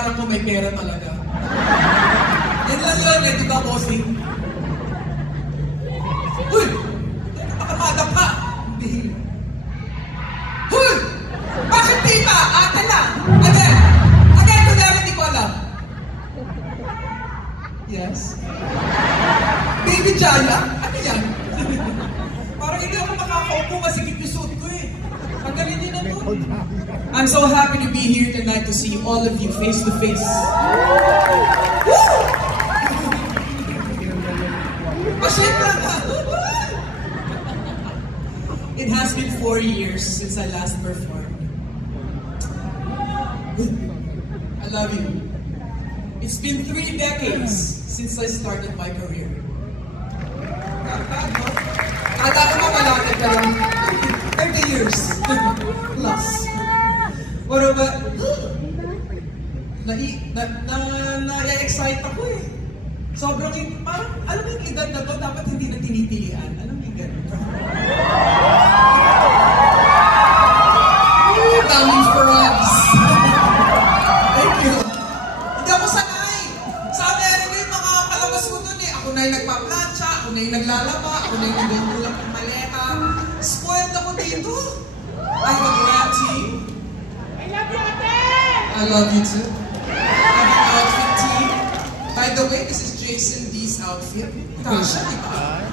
binayaran ko may pera talaga. Yan lang yun eh, di ba, bossing? Uy! Nakamadap ka! Hindi. Uy! Bakit di ba? Ate lang! Again! Again, kunyari hindi ko alam. Yes? Baby Jaya? Ano yan? Parang hindi ako makakaupo masigit yung suit ko eh. Ang galing din na to. I'm so happy to be here tonight to see all of you face to face. Woo! Pasyenta ka! It has been 4 years since I last performed. I love you. It's been 3 decades since I started my career. Kala ko malapit pero 30 years plus. Pero ba, na-excite ako eh. Sobrang, parang, alam mo yung edad na to, dapat hindi na tinitilian. Alam mo yung gano'n? Daming frogs. Thank you. Hindi ako sanay. Sa Amerika yung mga palabas ko dun eh. Ako na yung nagpa-plancha, ako na yung naglalaba, ako na yung nagululak ng maleta. Spoiled ako dito. I have a grand team. I love you, ate! I love you too. I have an outfit team. By the way, this is Jason D's outfit. Kasha, di ba?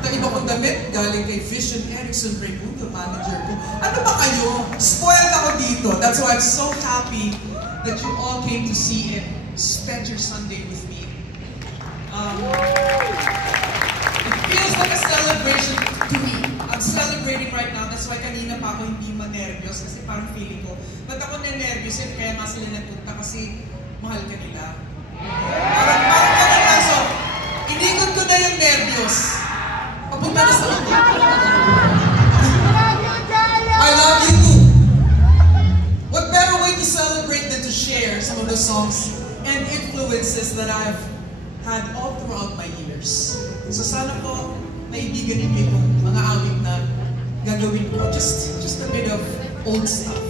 Ito iba kong damit, galing kay Vision Erickson Raimundo, manager ko. Ano ba kayo? Spoiled ako dito. That's why I'm so happy that you all came to see and spend your Sunday with me. It feels like a celebration to me. I'm celebrating right now. That's why kanina pa ako hindi ma-nervyos kasi parang feeling ko, ba't ako na-nervyos yun? Kaya nga sila nagpunta kasi mahal ka nila. Parang kanina. So, inikot ko na yung nervyos. Papunta na sa ulit. I love you too. What better way to celebrate than to share some of the songs and influences that I've had all throughout my years. So sana po, maibigan ninyo itong mga awit na gagawin ko. Just a bit of old stuff.